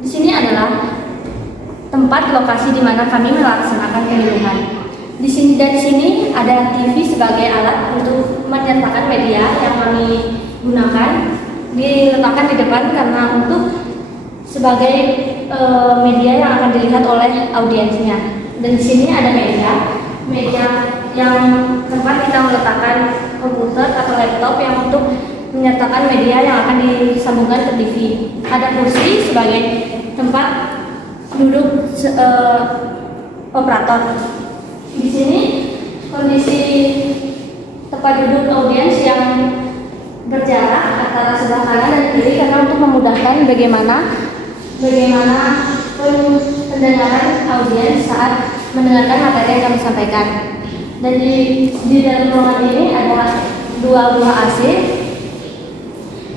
Di sini adalah tempat lokasi di mana kami melaksanakan pemilihan. Di sini ada TV sebagai alat untuk menyertakan media yang kami gunakan, diletakkan di depan karena untuk sebagai media yang akan dilihat oleh audiensnya. Dan di sini ada media yang tempat kita meletakkan komputer atau laptop yang untuk menyertakan media yang akan disambungkan ke TV. Ada kursi sebagai tempat duduk operator. Di sini kondisi tempat duduk audiens yang berjarak antara sebelah kanan dan kiri karena untuk memudahkan bagaimana pendengaran audiens saat mendengarkan materi yang kami sampaikan. Dan di dalam ruangan ini ada 2 buah AC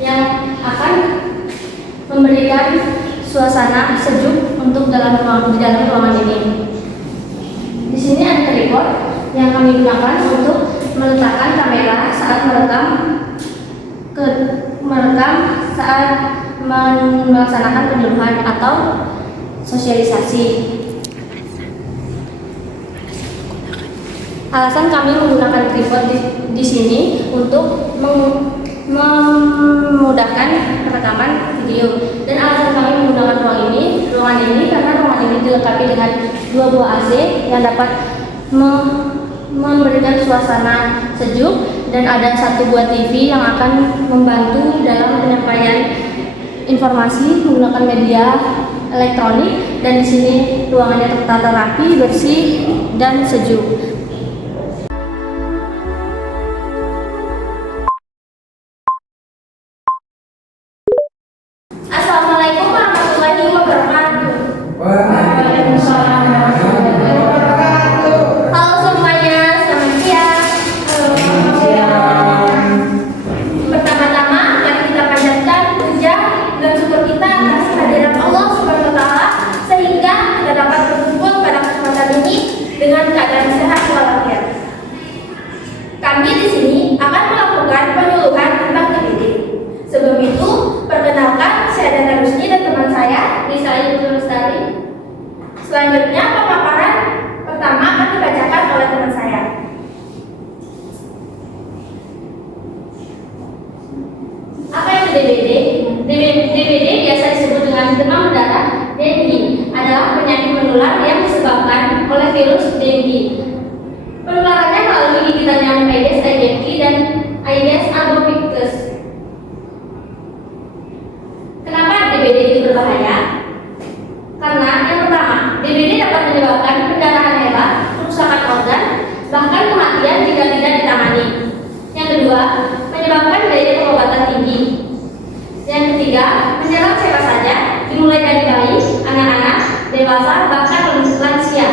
yang akan memberikan suasana sejuk untuk di dalam ruangan ini. Di sini ada tripod yang kami gunakan untuk meletakkan kamera saat merekam saat melaksanakan penyuluhan atau sosialisasi. Alasan kami menggunakan tripod di sini untuk memudahkan rekaman video. Dan alasan kami menggunakan ruangan ini karena ruangan ini dilengkapi dengan 2 buah AC yang dapat memberikan suasana sejuk, dan ada 1 buah TV yang akan membantu dalam penyampaian informasi menggunakan media elektronik. Dan di sini ruangannya tertata rapi, bersih, dan sejuk. Assalamualaikum warahmatullahi wabarakatuh. Waalaikumsalam warahmatullahi wabarakatuh. Halo semuanya, selamat siang. Selamat siang. Pertama-tama mari kita panjatkan puja dan syukur kita atas kehadiran Allah Subhanahu wa taala sehingga kita dapat berkumpul pada kesempatan ini dengan keadaan sehat walafiat. Kami di sini akan melakukan penyuluhan tentang DBD. Sebelum itu, perkenalkan saya Dana Rusdi dan teman saya Risa Ayu Lestari. Selanjutnya pemaparan pertama akan dibacakan oleh teman saya. Apa itu DBD? DBD biasa disebut dengan demam berdarah dengue, adalah penyakit menular yang disebabkan oleh virus dengue. Penularannya melalui gigitan yang Aedes aegypti dan Aedes albopictus. Kenapa DBD itu berbahaya? Karena yang pertama, DBD dapat menyebabkan pendarahan hebat, kerusakan organ, bahkan kematian jika tidak ditangani. Yang kedua, menyebabkan biaya pengobatan tinggi. Yang ketiga, menyerang siapa saja, dimulai dari bayi, anak-anak, dewasa, bahkan lansia.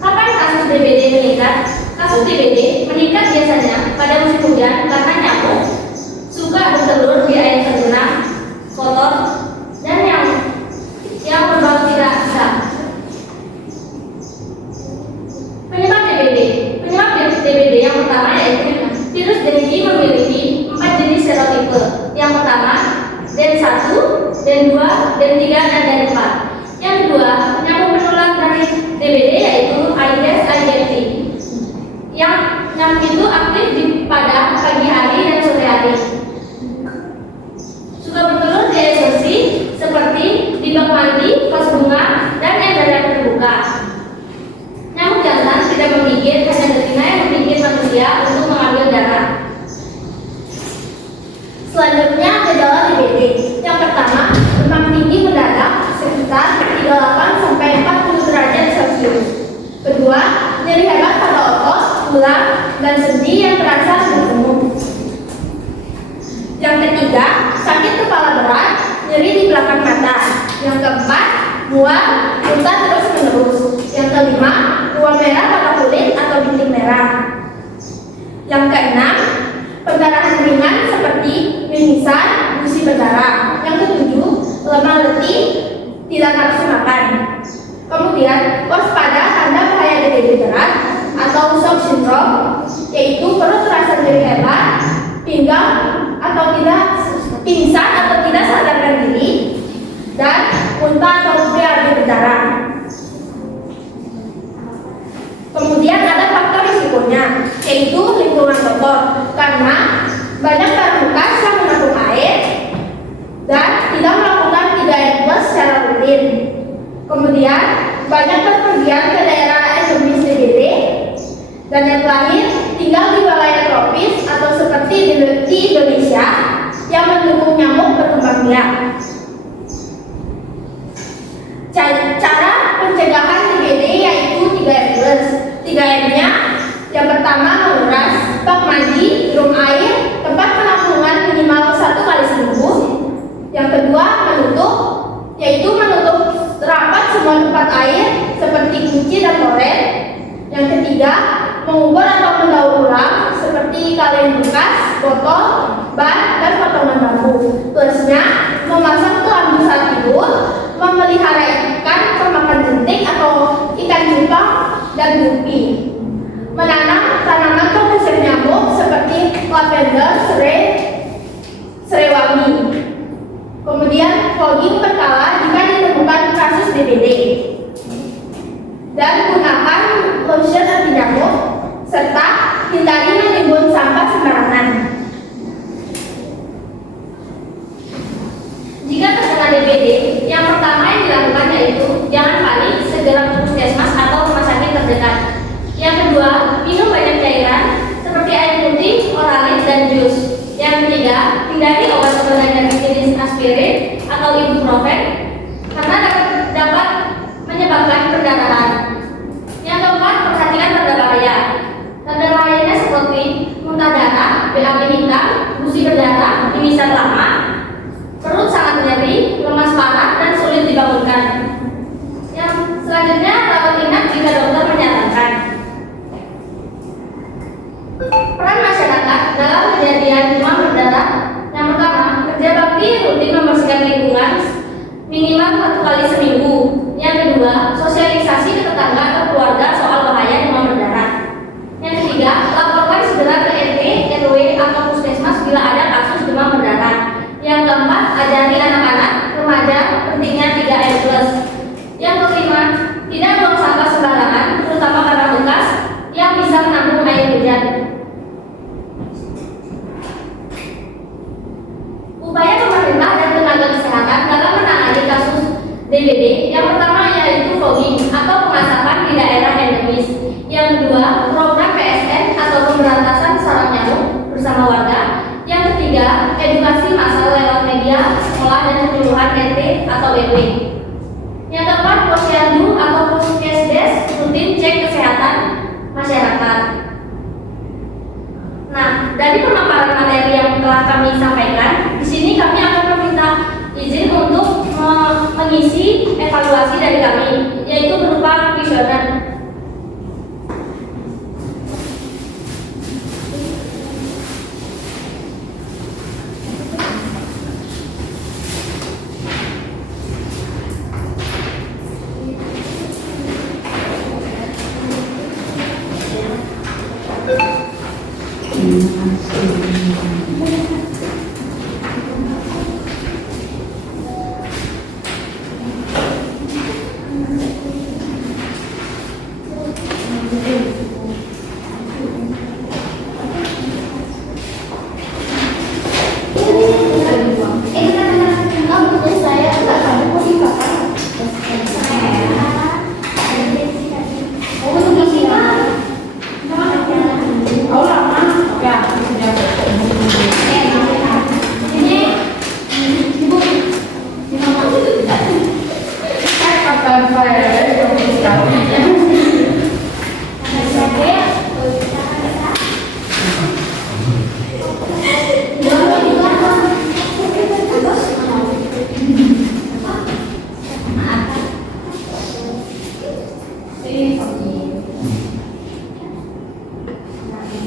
Kapan kasus DBD meningkat? Kasus DBD meningkat biasanya pada musim hujan karena nyamuk suka bertelur di air tergenang, kotor, dan yang berbau tidak sedap. Penyebab DBD yang pertama yaitu virus dengue memiliki 4 jenis serotipe. Yang pertama, DEN1, DEN2, DEN3, dan DEN4. Yang kedua, nyamuk penular dari DBD yaitu Aedes aegypti. Yang nyamuk itu aktif pada pagi hari dan sore hari. Suka bertelur di air bersih seperti di bak mandi, vas bunga, dan ember yang terbuka. Nyamuk jantan tidak menggigit, hanya betina yang menggigit manusia untuk mengambil darah. Selanjutnya gejala DBD. Yang pertama, demam tinggi mendadak sekitar 38 sampai 40 derajat Celcius. Kedua, nyeri hebat pada otot, tulang, dan sendi yang terasa bergemuk. Yang ketiga, sakit kepala berat, nyeri di belakang mata. Yang keempat, mual, muntah terus menerus. Yang kelima, ruam merah pada kulit atau bintik merah. Yang keenam, pendarahan ringan seperti mimisan, gusi berdarah. Yang ketujuh, lemah letih, tidak nafsu makan. Kemudian, waspada tanda bahaya DBD berat atau shock syndrome, yaitu perut terasa nyeri hebat, pinggang atau tidak, pingsan atau tidak kotor karena banyak barang bekas yang menampung air dan tidak melakukan 3M+ secara rutin. Kemudian banyak berpergian ke daerah endemis DBD, dan yang terakhir tinggal di wilayah tropis atau seperti di Indonesia yang mendukung nyamuk berkembang biak. Cara pencegahan DBD yaitu 3M+. 3M-nya yang pertama menguras bak mandi, drum air, tempat penampungan minimal 1 kali seminggu. Yang kedua menutup, yaitu menutup rapat semua tempat air seperti kunci dan toilet. Yang ketiga mengubur atau mendaur ulang seperti kaleng bekas, botol, ban, dan potongan bambu. Plusnya memasang kelambu saat tidur, memelihara ikan pemakan jentik atau ikan cupang dan gupi, menanam tanaman pengusir nyamuk seperti lavender, serai wangi. Kemudian fogging berkala jika ditemukan kasus DBD, dan gunakan lotion anti nyamuk serta hindari menimbun sampah sembarangan. Jika terkena DBD, yang pertama yang dilakukan yaitu jangan panik, segera ke puskesmas atau rumah sakit terdekat. Yang kedua, minum banyak cairan seperti air putih, oralit, dan jus. Yang ketiga, hindari obat-obatan yang jenis aspirin atau ibuprofen karena dapat menyebabkan perdarahan. Yang keempat, perhatikan tanda bahaya. Tanda bahayanya seperti muntah darah, BAB hitam, gusi berdarah, mimisan lama, perut sangat nyeri, lemas parah, dan sulit dibangunkan. Yang selanjutnya, rawat inap jika dokter menyarankan. Peran masyarakat dalam kejadian demam berdarah. Yang pertama, kerja bakti rutin membersihkan lingkungan minimal 1 kali seminggu. Yang kedua, sosialisasi ke tetangga atau keluarga soal bahaya demam berdarah. Yang ketiga, laporkan segera ke RT, RW, atau puskesmas bila ada kasus demam berdarah. Yang keempat, ajari anak-anak remaja pentingnya 3M+. Yang kelima, tidak buang sampah sembarangan, terutama barang bekas yang bisa menampung air hujan. Upaya pemerintah dan tenaga kesehatan dalam menangani kasus DBD, yang pertama yaitu fogging atau pengasapan di daerah endemis. Yang kedua, program PSN atau pemberantasan sarang nyamuk bersama warga. Yang ketiga, edukasi massal lewat media, sekolah, dan penyuluhan RT atau RW. Yang keempat, posyandu atau puskesdes rutin cek kesehatan masyarakat. Nah, dari pemaparan materi yang telah kami sampaikan, di sini kami akan meminta izin untuk mengisi evaluasi dari kami, yaitu berupa kuesioner.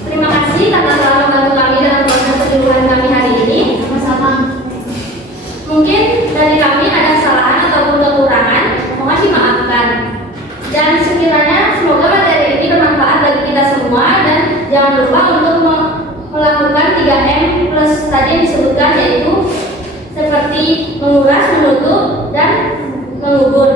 Terima kasih karena telah membantu kami dalam proses penyuluhan kami hari ini. Sama-sama. Mungkin dari kami ada kesalahan ataupun kekurangan, mohon dimaafkan. Dan sekiranya semoga materi ini bermanfaat bagi kita semua, dan jangan lupa untuk melakukan 3M+ tadi yang disebutkan, yaitu seperti menguras, menutup, dan mengubur.